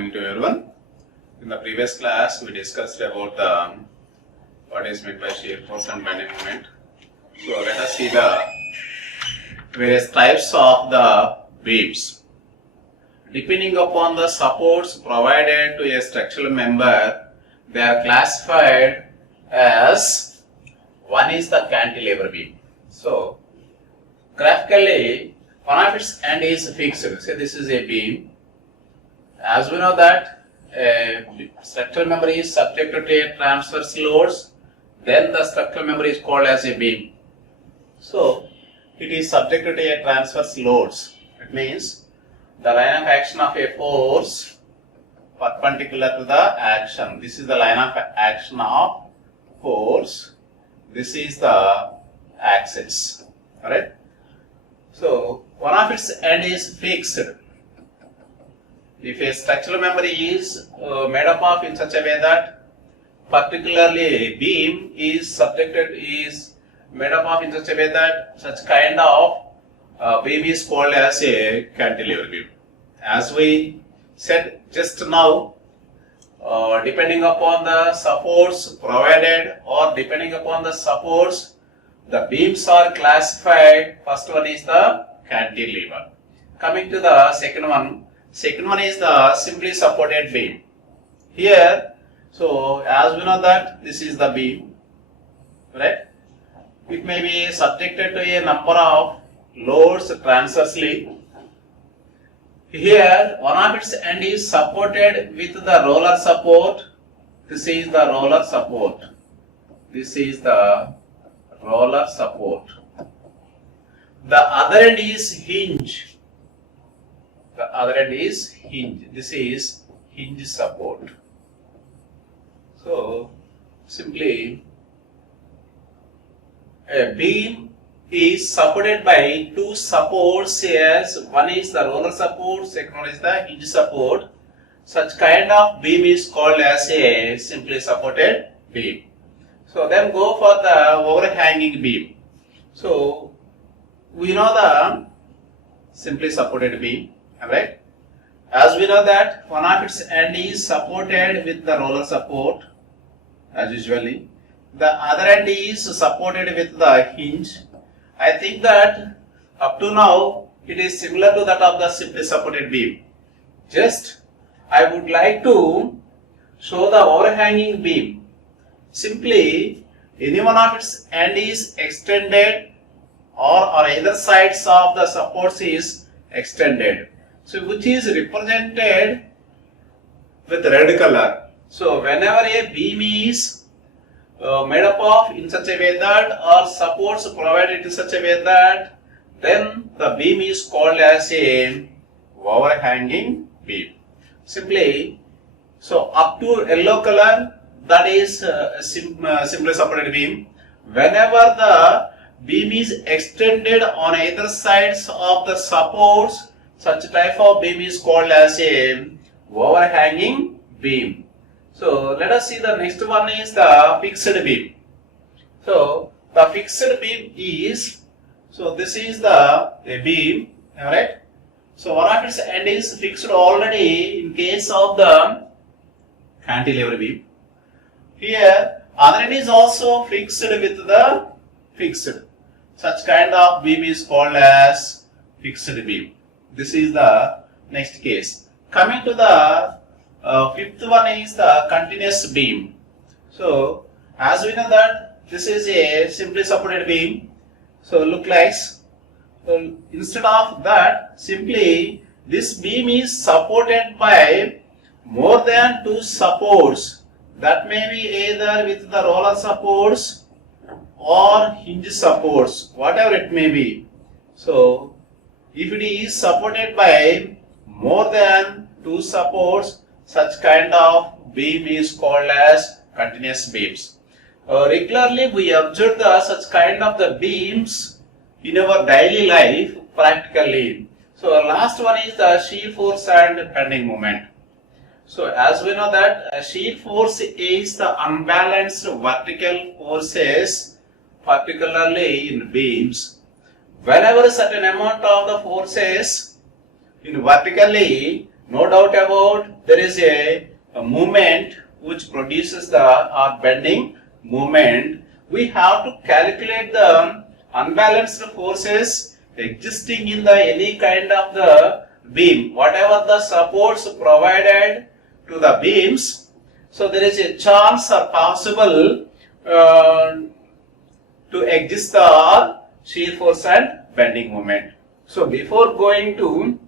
morning to everyone. In the previous class, we discussed about what is meant by shear force and bending moment. So let us see the various types of the beams. Depending upon the supports provided to a structural member, they are classified as one is the cantilever beam. So graphically, one of its end is fixed. Say this is a beam. As we know that a structural member is subjected to a transverse loads, then the structural member is called as a beam. So it is subjected to a transverse loads. It means the line of action of a force perpendicular to the action. This is the line of action of force. This is the axis. Alright. So one of its end is fixed. If a structural member is made up of in such a way that particularly a beam is made up of in such a way that such kind of beam is called as a cantilever beam. As we said just now, depending upon the supports provided or depending upon the supports, the beams are classified. First one is the cantilever. Coming to the second one is the simply supported beam. Here, so as we know that this is the beam, right? It may be subjected to a number of loads transversely. Here, one of its end is supported with the roller support. This is the roller support. This is the roller support. The other end is hinge. The other end is hinge. This is hinge support. So, simply a beam is supported by two supports. As one is the roller support, second one is the hinge support. Such kind of beam is called as a simply supported beam. So then go for the overhanging beam. So we know the simply supported beam, alright? As we know that one of its end is supported with the roller support as usually. The other end is supported with the hinge. I think that up to now it is similar to that of the simply supported beam. Just I would like to show the overhanging beam. Simply any one of its end is extended or either sides of the supports is extended. So which is represented with red color. So whenever a beam is made up of in such a way that or supports provided in such a way that, then the beam is called as a overhanging beam. Simply, so up to yellow color, that is simply supported beam. Whenever the beam is extended on either sides of the supports, such type of beam is called as a overhanging beam. So let us see the next one is the fixed beam. So the fixed beam is, so this is the beam, alright. So one of its end is fixed already in case of the cantilever beam. Here other end is also fixed with the fixed. Such kind of beam is called as fixed beam. This is the next case. Coming to the fifth one is the continuous beam. So as we know that this is a simply supported beam. So look like, so instead of that, simply this beam is supported by more than two supports. That may be either with the roller supports or hinge supports, whatever it may be. So if it is supported by more than two supports, such kind of beam is called as continuous beams. Regularly we observe such kind of the beams in our daily life practically. So last one is the shear force and bending moment. So as we know that shear force is the unbalanced vertical forces particularly in beams. Whenever certain amount of the forces in vertically no doubt about there is a movement which produces the bending movement. We have to calculate the unbalanced forces existing in the any kind of the beam, whatever the supports provided to the beams. So there is a chance or possible to exist the shear force and bending moment. So before going to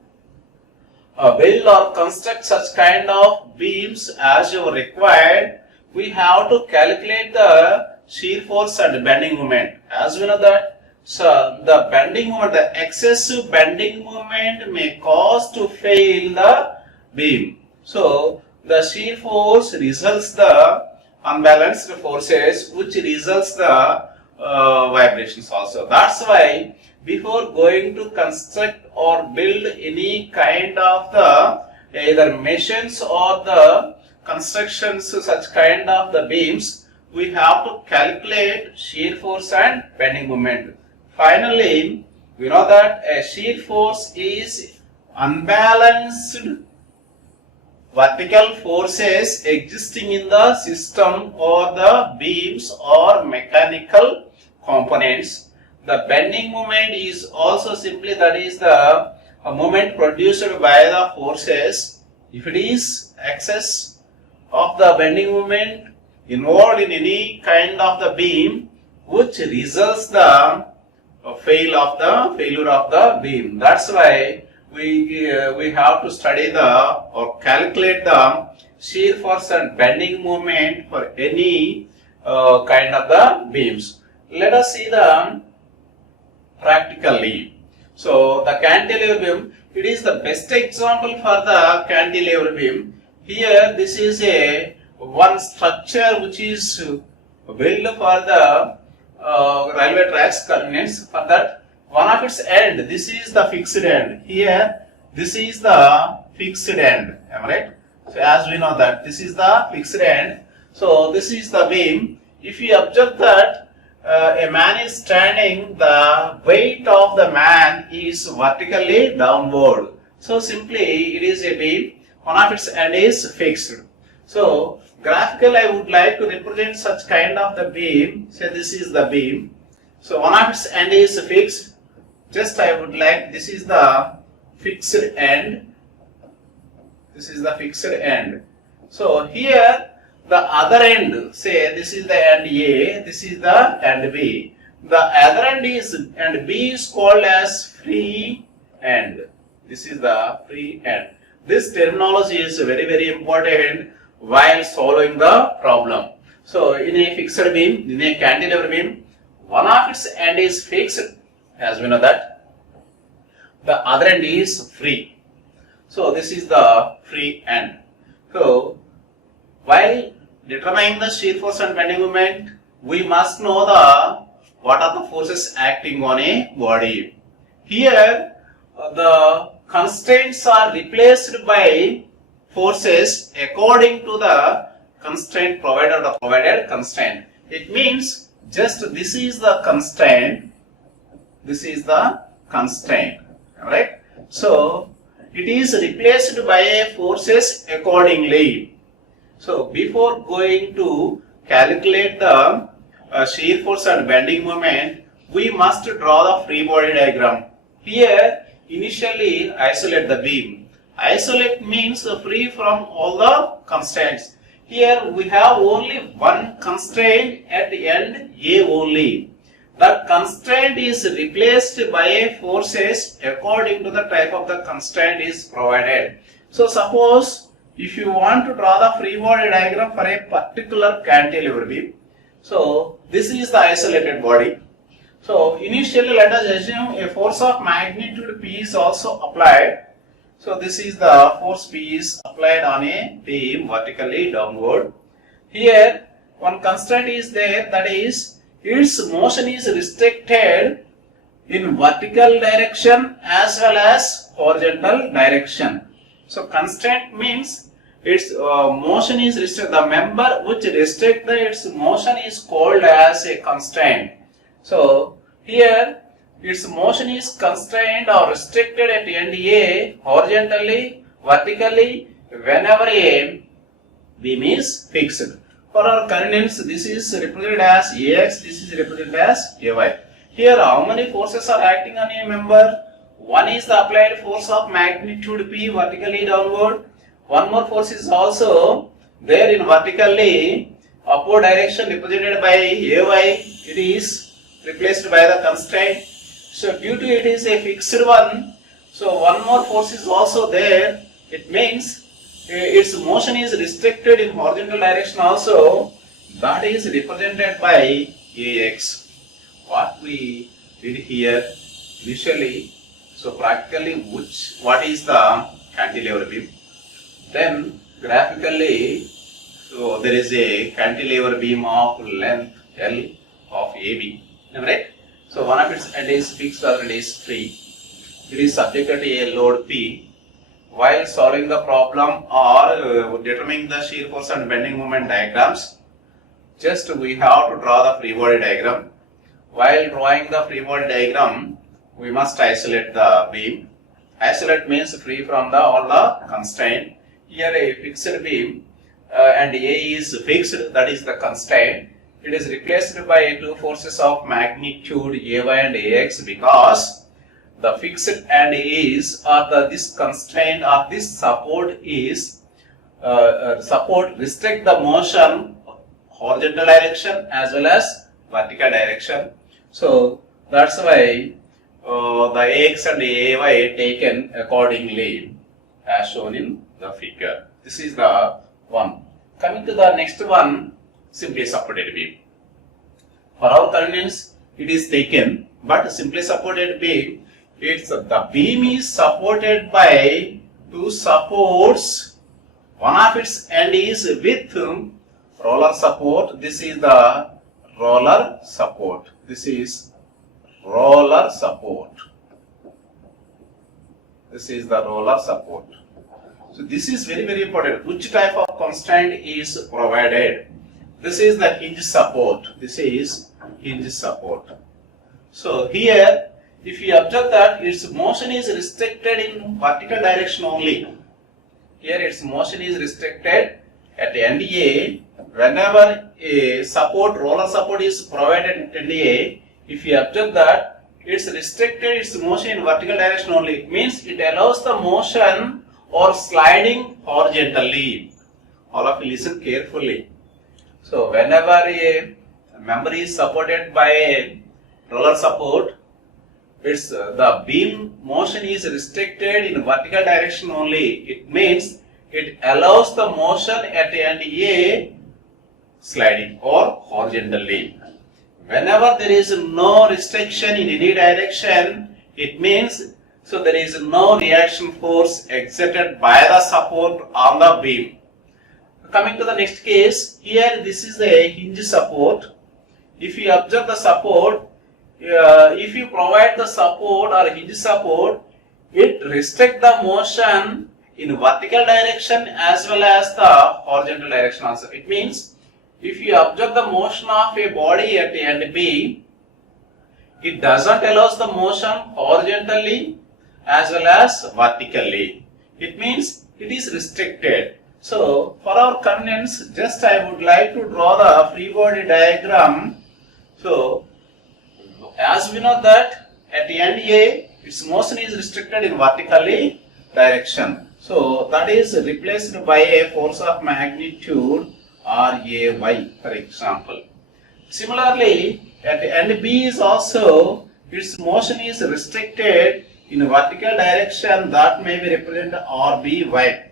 build or construct such kind of beams as you required, we have to calculate the shear force and bending moment. As we know that, so the bending moment, the excessive bending moment may cause to fail the beam. So the shear force results the unbalanced forces, which results the vibrations also. That's why before going to construct or build any kind of the either machines or the constructions such kind of the beams, we have to calculate shear force and bending moment. Finally, we know that a shear force is unbalanced vertical forces existing in the system or the beams or mechanical components. The bending moment is also simply that is the moment produced by the forces. If it is excess of the bending moment involved in any kind of the beam, which results the failure of the beam. That's why we have to study or calculate the shear force and bending moment for any kind of the beams. Let us see the practically. So the cantilever beam, it is the best example for the cantilever beam. Here this is a one structure which is built for the railway tracks convenience. For that, one of its end, this is the fixed end. Here this is the fixed end. Am I right? So as we know that this is the fixed end. So this is the beam. If you observe that a man is standing, the weight of the man is vertically downward. So simply it is a beam. One of its end is fixed. So graphically I would like to represent such kind of the beam. Say this is the beam. So one of its end is fixed. Just I would like, this is the fixed end. This is the fixed end. So here the other end, say this is the end A, this is the end B. The other end is end B is called as free end. This is the free end. This terminology is very important while solving the problem. So in a fixed beam, in a cantilever beam, one of its end is fixed, as we know that. The other end is free. So this is the free end. So while determining the shear force and bending moment, we must know what are the forces acting on a body. Here the constraints are replaced by forces according to the constraint provided, the provided constraint. It means just this is the constraint, this is the constraint, right? So it is replaced by forces accordingly. So before going to calculate the shear force and bending moment, we must draw the free body diagram. Here initially isolate the beam. Isolate means free from all the constraints. Here we have only one constraint at the end A only. The constraint is replaced by forces according to the type of the constraint is provided. So suppose if you want to draw the free body diagram for a particular cantilever beam, so this is the isolated body. So initially let us assume a force of magnitude P is also applied. So this is the force P is applied on a beam vertically downward. Here one constraint is there, that is its motion is restricted in vertical direction as well as horizontal direction. So constraint means its motion is restricted. The member which restricts its motion is called as a constraint. So here its motion is constrained or restricted at end A horizontally vertically whenever a beam is fixed. For our convenience, this is represented as AX, this is represented as AY. Here, how many forces are acting on a member? One is the applied force of magnitude P vertically downward. One more force is also there in vertically upward direction represented by AY. It is replaced by the constraint. So due to it is a fixed one, so one more force is also there. It means its motion is restricted in horizontal direction also. That is represented by AX. What we did here initially, so practically what is the cantilever beam? Then graphically, so there is a cantilever beam of length L of AB, right? So one of its end is fixed, other end is free. It is subjected to a load P. While solving the problem or determining the shear force and bending moment diagrams, just we have to draw the free body diagram. While drawing the free body diagram, we must isolate the beam. Isolate means free from all the constraint. Here a fixed beam and A is fixed, that is the constraint. It is replaced by two forces of magnitude AY and AX because the fixed and is or this constraint or this support is support restrict the motion horizontal direction as well as vertical direction. So that's why the AX and AY taken accordingly as shown in the figure. This is the one. Coming to the next one, simply supported beam. For our convenience, it is taken, but simply supported beam, the beam is supported by two supports. One of its end is with roller support. This is the roller support. This is roller support. This is the roller support. So this is very, very important. Which type of constraint is provided? This is the hinge support. This is hinge support. So here, if you observe that its motion is restricted in vertical direction only. Here its motion is restricted at end A. Whenever a support, roller support is provided at end A, if you observe that it's restricted its motion in vertical direction only. It means it allows the motion or sliding horizontally. All of you listen carefully. So whenever a member is supported by a roller support, it's the beam motion is restricted in vertical direction only. It means it allows the motion at the end A sliding or horizontally. Whenever there is no restriction in any direction, it means so there is no reaction force exerted by the support on the beam. Coming to the next case, here this is a hinge support. If you observe the support, if you provide the support or hinge support, it restricts the motion in vertical direction as well as the horizontal direction also. It means if you observe the motion of a body at the end B, it doesn't allow the motion horizontally as well as vertically. It means it is restricted. So for our convenience, just I would like to draw the free body diagram. So as we know that at the end A, its motion is restricted in vertically direction. So that is replaced by a force of magnitude RAY, for example. Similarly, at the end B is also its motion is restricted in vertical direction, that may be represented RBY.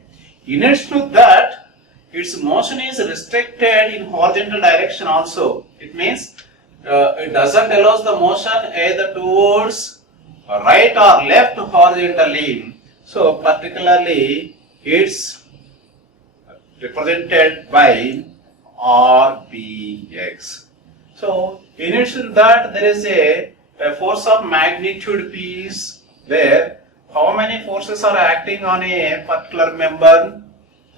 In addition to that, its motion is restricted in horizontal direction also. It means it doesn't allow the motion either towards right or left horizontally. So particularly it's represented by RBX. So in addition to that, there is a force of magnitude P is there. How many forces are acting on a particular member?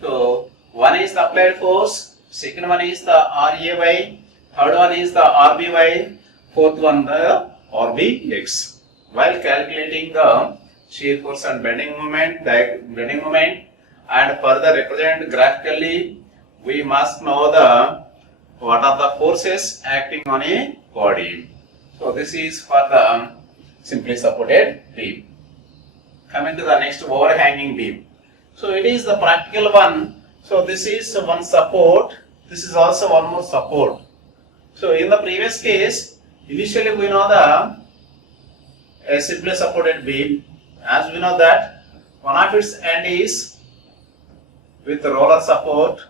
So one is the applied force, second one is the RAY, third one is the RBY, fourth one the RBX. While calculating the shear force and bending moment, and further represent graphically, we must know the what are the forces acting on a body. So this is for the simply supported beam. Coming to the next, overhanging beam. So it is the practical one. So this is one support. This is also one more support. So in the previous case, initially we know a simply supported beam. As we know that one of its end is with roller support,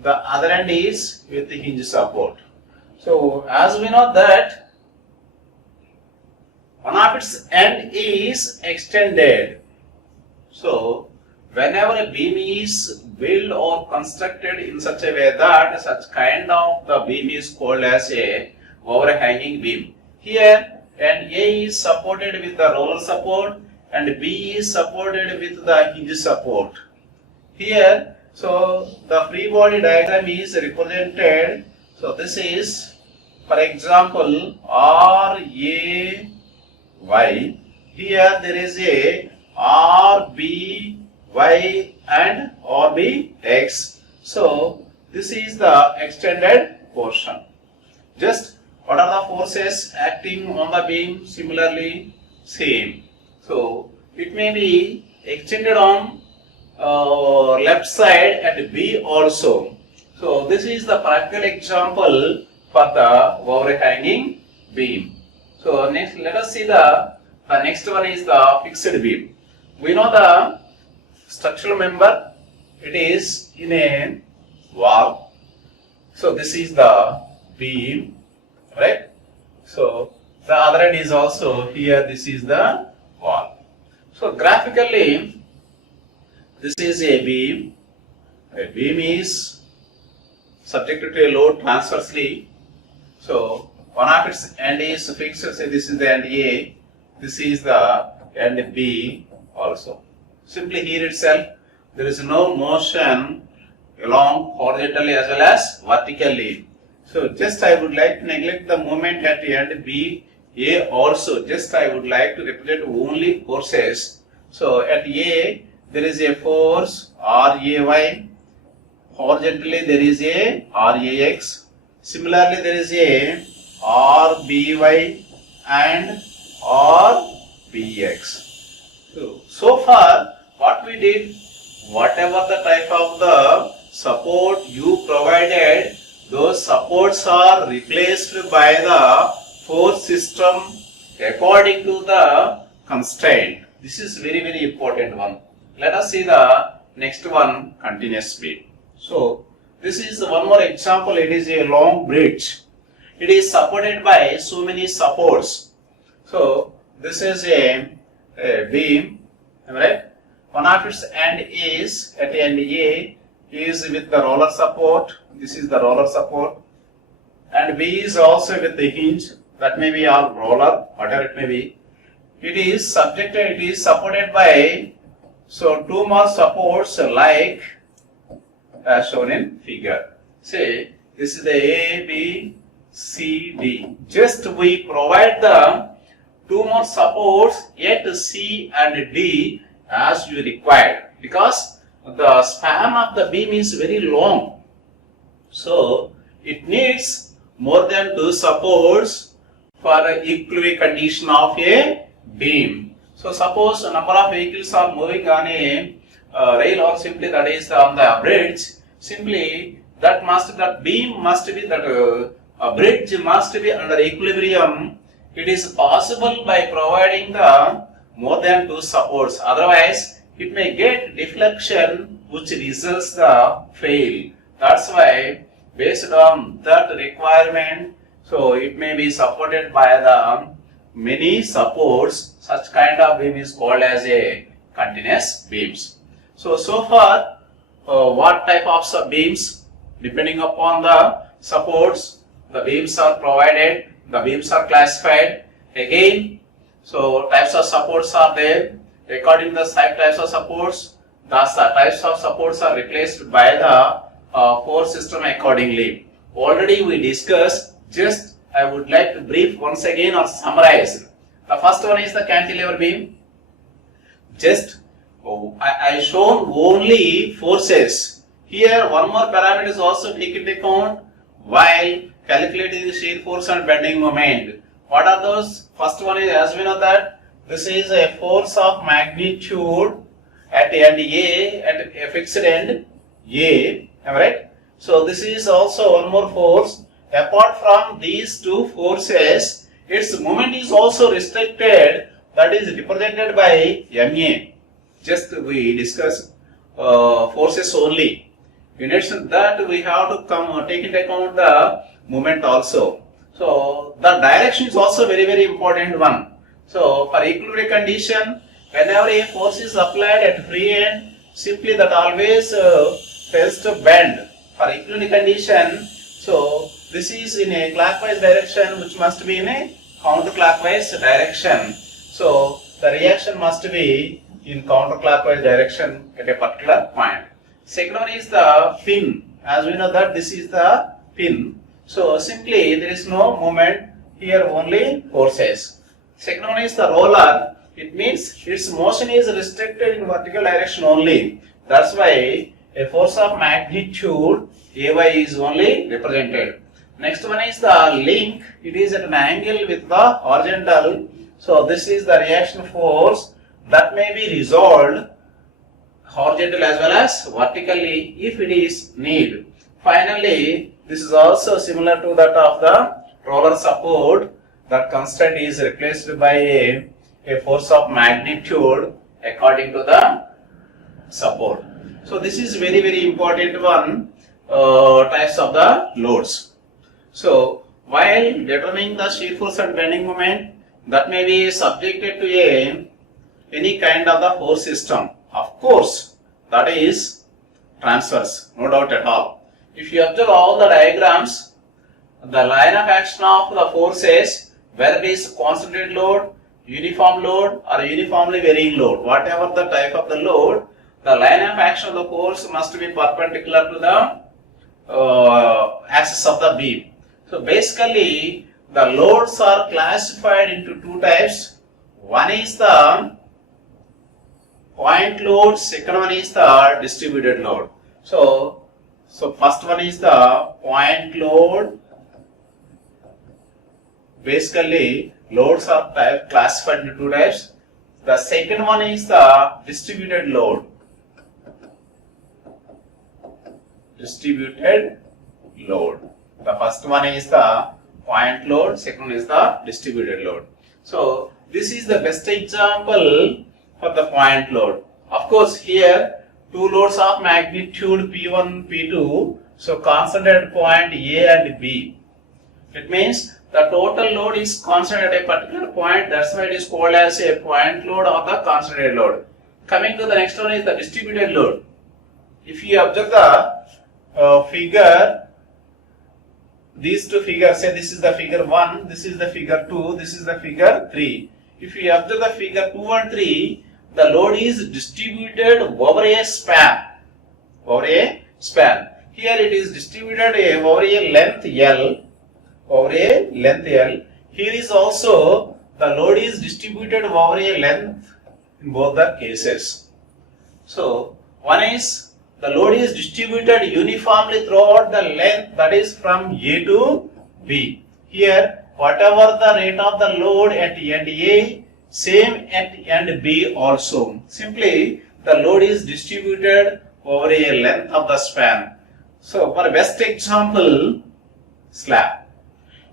the other end is with the hinge support. So as we know that one of its end is extended. So whenever a beam is built or constructed in such a way that such kind of the beam is called as a overhanging beam. Here end A is supported with the roller support and B is supported with the hinge support. Here, so the free body diagram is represented. So this is, for example, RAY. Here there is a RBY and RBX. So this is the extended portion. Just what are the forces acting on the beam? Similarly, same. So it may be extended on left side at B also. So this is the practical example for the overhanging beam. So next, let us see the next one is the fixed beam. We know the structural member. It is in a wall. So this is the beam, right? So the other end is also here. This is the wall. So graphically, this is a beam. A beam is subjected to a load transversely. So one of its end is fixed. Say this is the end A. This is the end B also. Simply here itself, there is no motion along horizontally as well as vertically. So just I would like to neglect the movement at the end B. A also, just I would like to represent only forces. So at A there is a force RAY, horizontally there is a RAX, similarly there is a RBY and RBX. So far what we did, whatever the type of the support you provided, those supports are replaced by the force system according to the constraint. This is very important one. Let us see the next one, continuous beam. So this is one more example. It is a long bridge. It is supported by so many supports. So this is a beam, right? One of its end is at the end A is with the roller support. This is the roller support, and B is also with the hinge. That may be our roller, whatever it may be. It is subjected. It is supported by two more supports like as shown in figure. Say this is the A, B, C, D. Just we provide the two more supports at C and D as you require, because the span of the beam is very long. So it needs more than two supports for equilibrium condition of a beam. So suppose a number of vehicles are moving on a rail, or simply that is on the bridge. Simply that beam must be a bridge must be under equilibrium. It is possible by providing the more than two supports. Otherwise, it may get deflection, which results the fail. That's why, based on that requirement, so it may be supported by the many supports. Such kind of beam is called as a continuous beams. So far, what type of beams? Depending upon the supports, the beams are provided, the beams are classified. Again, so types of supports are there. According to the types of supports, the types of supports are replaced by the force system accordingly. Already we discussed, just I would like to brief once again or summarize. The first one is the cantilever beam. Just I shown only forces. Here one more parameter is also taken into account while calculating the shear force and bending moment. What are those? First one is, as we know that this is a force of magnitude at end A, at a fixed end A, am I right? So this is also one more force. Apart from these two forces, its moment is also restricted, that is represented by MA. Just we discuss forces only. In addition that we have to take into account the moment also. So the direction is also very important one. So for equilibrium condition, whenever a force is applied at free end, simply that always tends to bend. For equilibrium condition, so this is in a clockwise direction, which must be in a counterclockwise direction. So the reaction must be in counterclockwise direction at a particular point. Second one is the pin. As we know that this is the pin. So simply there is no moment here, only forces. Second one is the roller. It means its motion is restricted in vertical direction only. That's why a force of magnitude AY is only represented. Next one is the link. It is at an angle with the horizontal. So this is the reaction force that may be resolved horizontal as well as vertically if it is need. Finally, this is also similar to that of the roller support. That constant is replaced by a force of magnitude according to the support. So this is very important one, types of the loads. So while determining the shear force and bending moment, that may be subjected to any kind of the force system. Of course, that is transverse, no doubt at all. If you observe all the diagrams, the line of action of the forces, whether it is concentrated load, uniform load or uniformly varying load, whatever the type of the load, the line of action of the force must be perpendicular to the axis of the beam. So basically, the loads are classified into two types. One is the point load, second one is the distributed load. So first one is the point load. Basically, loads are classified into two types. The second one is the distributed load. Distributed load. The first one is the point load, second one is the distributed load. So this is the best example for the point load. Of course, here two loads of magnitude P1, P2. So concentrated point A and B. It means the total load is concentrated at a particular point. That's why it is called as a point load or the concentrated load. Coming to the next one is the distributed load. If you observe the figure, these two figures, say this is the figure 1, this is the figure 2, this is the figure 3. If you observe the figure 2 and 3, the load is distributed over a span. Over a span. Here it is distributed over a length L. Over a length L. Here is also the load is distributed over a length in both the cases. So one is the load is distributed uniformly throughout the length, that is from A to B. Here whatever the rate of the load at end A, same at end B also. Simply the load is distributed over a length of the span. So for best example, slab.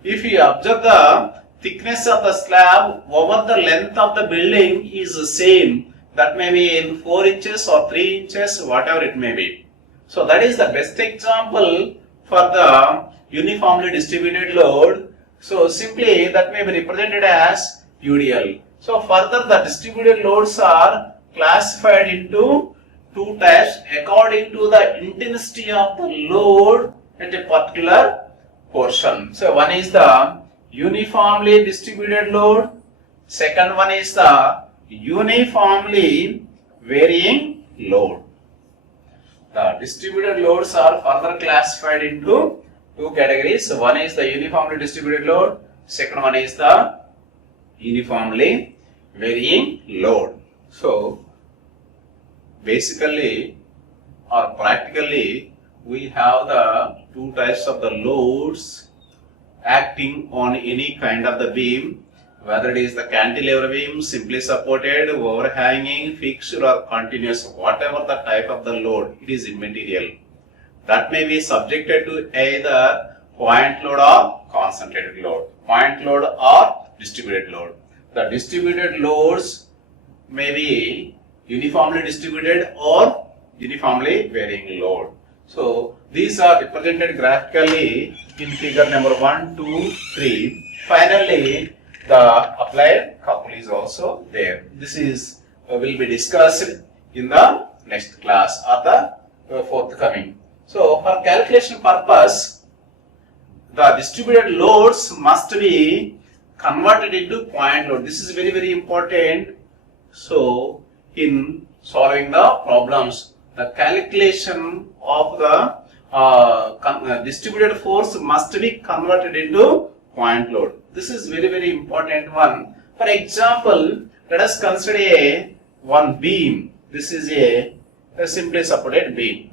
If you observe the thickness of the slab over the length of the building is the same, that may be in 4 inches or 3 inches, whatever it may be. So that is the best example for the uniformly distributed load. So simply that may be represented as UDL. So further the distributed loads are classified into two types according to the intensity of the load at a particular portion. So one is the uniformly distributed load, second one is the uniformly varying load. The distributed loads are further classified into two categories. So one is the uniformly distributed load, second one is the uniformly varying load. So basically or practically we have the two types of the loads acting on any kind of the beam, whether it is the cantilever beam, simply supported, overhanging, fixed or continuous, whatever the type of the load, it is immaterial. That may be subjected to either point load or concentrated load, point load or distributed load. The distributed loads may be uniformly distributed or uniformly varying load. So these are represented graphically in figure number 1, 2, 3. Finally, the applied couple is also there. This is will be discussed in the next class or the forthcoming. So for calculation purpose, the distributed loads must be converted into point load. This is very, very important. So in solving the problems, the calculation of the distributed force must be converted into point load. This is very, very important one. For example, let us consider one beam. This is a simply supported beam.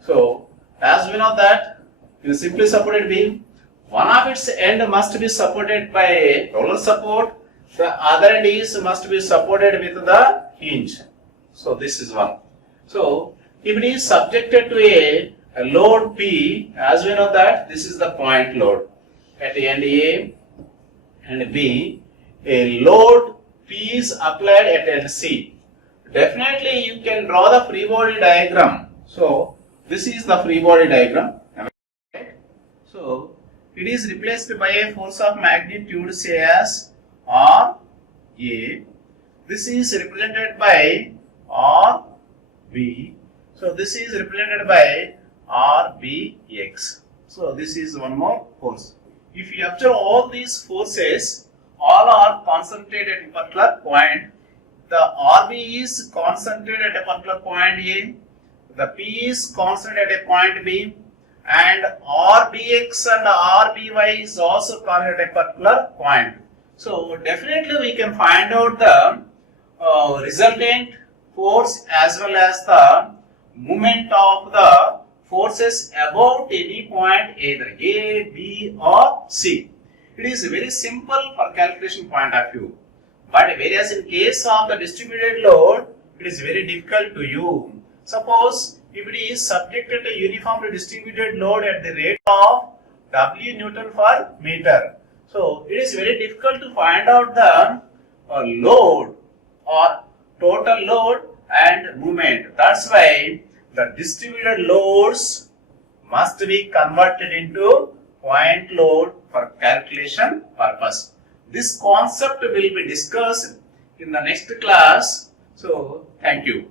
So as we know that in a simply supported beam, one of its end must be supported by a roller support, the other end must be supported with the hinge. So this is one. So if it is subjected to a load P, as we know that this is the point load at the end A and B, a load P is applied at end C. Definitely you can draw the free body diagram. So this is the free body diagram. So it is replaced by a force of magnitude say as R A. This is represented by R B. So this is represented by R B X. So this is one more force. If you observe all these forces, all are concentrated at a particular point. The RB is concentrated at a particular point A. The P is concentrated at a point B. And RBX and RBY is also concentrated at a particular point. So definitely we can find out the resultant force as well as the moment of the forces about any point either A, B or C. It is very simple for calculation point of view. But whereas in case of the distributed load, it is very difficult to you. Suppose if it is subjected to uniformly distributed load at the rate of W Newton per meter. So it is very difficult to find out the load or total load and moment. That's why the distributed loads must be converted into point load for calculation purpose. This concept will be discussed in the next class. So thank you.